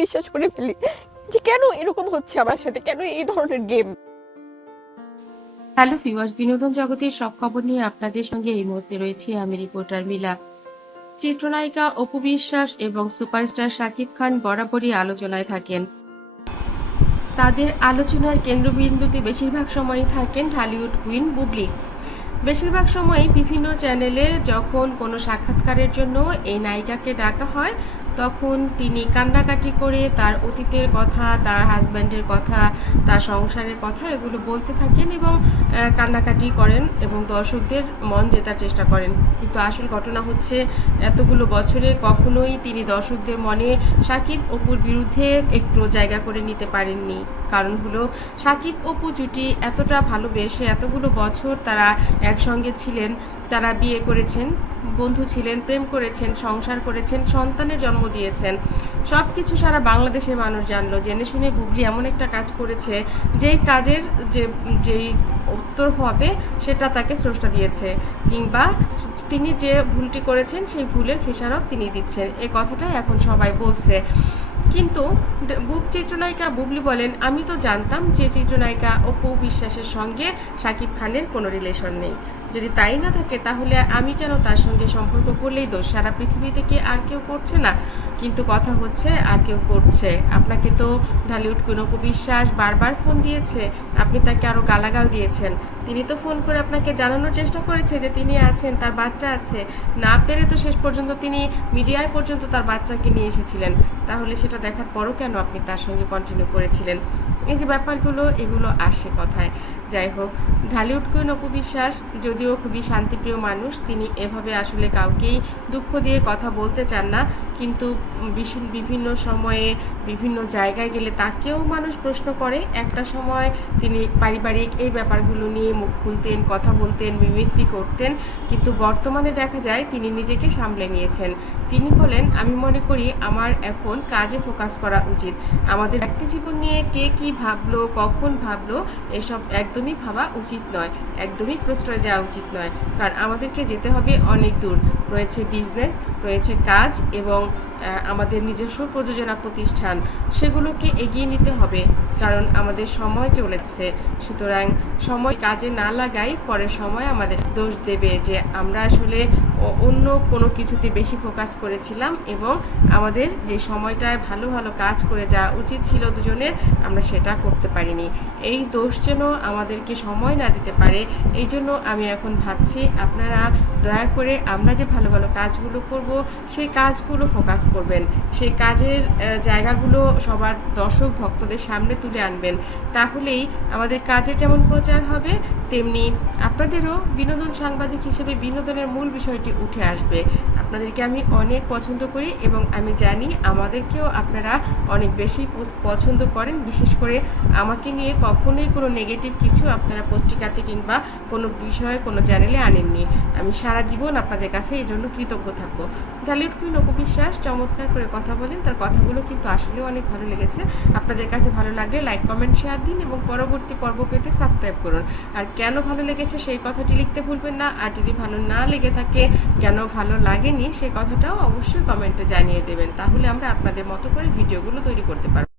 বিশ্বাস করে ফেলি যে কেন এরকম হচ্ছে আমার সাথে, কেন এই ধরনের গেম। হ্যালো ভিউয়ার্স, বিনোদন জগতের সব খবর নিয়ে আপনাদের সঙ্গে এই মুহূর্তে রয়েছে আমি রিপোর্টার মিলা। চিত্রনায়িকা অপু বিশ্বাস এবং সুপারস্টার শাকিব খান বরাবরই আলোচনায় থাকেন। তাদের আলোচনার কেন্দ্রবিন্দুতে বেশিরভাগ সময়ই থাকেন ঢালিউড কুইন বুবলি। বেশিরভাগ সময়ই বিভিন্ন চ্যানেলে যখন কোনো সাক্ষাৎকারের জন্য এই নায়িকাকে ডাকা হয়, তখন তিনি কান্নাকাটি করে তার অতীতের কথা, তার হাজব্যান্ডের কথা, তার সংসারের কথা এগুলো বলতে থাকেন এবং কান্নাকাটি করেন এবং দর্শকদের মন জেতার চেষ্টা করেন। কিন্তু আসল ঘটনা হচ্ছে, এতগুলো বছরে কখনোই তিনি দর্শকদের মনে শাকিব অপুর বিরুদ্ধে একটু জায়গা করে নিতে পারেননি। কারণ হলো, শাকিব অপু জুটি এতটা ভালোবেসে এতগুলো বছর তারা একসঙ্গে ছিলেন, তারা বিয়ে করেছেন, বন্ধু ছিলেন, প্রেম করেছেন, সংসার করেছেন, সন্তানের জন্ম দিয়েছেন। সব কিছু সারা বাংলাদেশের মানুষ জানলো। জেনে শুনে বুবলি এমন একটা কাজ করেছে, যেই কাজের যেই উত্তর হবে সেটা তাকে স্রষ্টা দিয়েছে, কিংবা তিনি যে ভুলটি করেছেন সেই ভুলের খেসারত তিনি দিচ্ছেন। এই কথাটাই এখন সবাই বলছে। কিন্তু চিত্রনায়িকা বুবলি বলেন, আমি তো জানতাম যে চিত্রনায়িকা অপু বিশ্বাসের সঙ্গে শাকিব খানের কোনো রিলেশন নেই। যদি তাই না থাকে তাহলে আমি কেন তার সঙ্গে সম্পর্ক করলেই দোষ? সারা পৃথিবী থেকে আর কেউ করছে না। কিন্তু কথা হচ্ছে, আর কেউ করছে। আপনাকে তো ঢালিউড কুইন অপু বিশ্বাস বারবার ফোন দিয়েছে, আপনি তাকে আরো গালাগাল দিয়েছেন। তিনি তো ফোন করে আপনাকে জানানোর চেষ্টা করেছে যে তিনি আছেন, তার বাচ্চা আছে। না পেরে তো শেষ পর্যন্ত তিনি মিডিয়ায় পর্যন্ত তার বাচ্চাকে নিয়ে এসেছিলেন। তাহলে সেটা দেখার পরও কেন আপনি তার সঙ্গে কন্টিনিউ করেছিলেন? এই যে ব্যাপারগুলো, এগুলো আসে কথায়। যাই হোক, ঢালিউড কুইন অপু বিশ্বাস যদিও খুবই শান্তিপ্রিয় মানুষ, তিনি এভাবে আসলে কাউকেই দুঃখ দিয়ে কথা বলতে চান না। কিন্তু বিভিন্ন সময়ে বিভিন্ন জায়গায় গেলে তাকেও মানুষ প্রশ্ন করে। একটা সময় তিনি পারিবারিক এই ব্যাপারগুলো নিয়ে মুখ খুলতেন, কথা বলতেন, মিমিক্রি করতেন। কিন্তু বর্তমানে দেখা যায় তিনি নিজেকে সামলে নিয়েছেন। তিনি বলেন, আমি মনে করি আমার এখন কাজে ফোকাস করা উচিত। আমাদের ব্যক্তি জীবন নিয়ে কে কি ভাবলো, কখন ভাবলো, এসব একদমই ভাবা উচিত নয়, একদমই প্রশ্রয় দেওয়া উচিত নয়। কারণ আমাদেরকে যেতে হবে অনেক দূর। রয়েছে বিজনেস, রয়েছে কাজ এবং আমাদের নিজস্ব প্রযোজনা প্রতিষ্ঠান, সেগুলোকে এগিয়ে নিতে হবে। কারণ আমাদের সময় চলেছে। সুতরাং সময় কাজে না লাগাই পরের সময় আমাদের দোষ দেবে যে আমরা আসলে অন্য কোনো কিছুতে বেশি ফোকাস করেছিলাম এবং আমাদের যে সময়টায় ভালো ভালো কাজ করে যাওয়া উচিত ছিল দুজনের, আমরা সেটা করতে পারিনি। এই দোষ যেন আমাদেরকে সময় না দিতে পারে, এই জন্য আমি এখন ভাবছি আপনারা দয়া করে আমরা যে ভালো ভালো কাজগুলো করব সেই কাজগুলো ফোকাস করবেন, সেই কাজের জায়গাগুলো সবার দর্শক ভক্তদের সামনে তুলে আনবেন। তাহলেই আমাদের কাজের যেমন প্রচার হবে, তেমনি আপনাদেরও বিনোদন সাংবাদিক হিসেবে বিনোদনের মূল বিষয়টি উঠে আসবে। আপনাদেরকে আমি অনেক পছন্দ করি এবং আমি জানি আমাদেরকেও আপনারা অনেক বেশি পছন্দ করেন। বিশেষ করে আমাকে নিয়ে কখনোই কোনো নেগেটিভ কিছু আপনারা পত্রিকাতে কিংবা কোনো বিষয়ে কোনো চ্যানেলে আনেননি। আমি সারা জীবন আপনাদের কাছে এই জন্য কৃতজ্ঞ থাকবো। ঢালিউড কুইন অপু বিশ্বাস চমৎকার করে কথা বলেন, তার কথাগুলো কিন্তু আসলেও অনেক ভালো লেগেছে। আপনাদের কাছে ভালো লাগলে লাইক, কমেন্ট, শেয়ার দিন এবং পরবর্তী পর্ব পেতে সাবস্ক্রাইব করুন। আর কেন ভালো লেগেছে সেই কথাটি লিখতে ভুলবেন না। আর যদি ভালো না লেগে থাকে, কেন ভালো লাগেনি সেই কথাটাও অবশ্যই কমেন্টে জানিয়ে দেবেন। তাহলে আমরা আপনাদের মতো করে ভিডিওগুলো তৈরি করতে পারবো।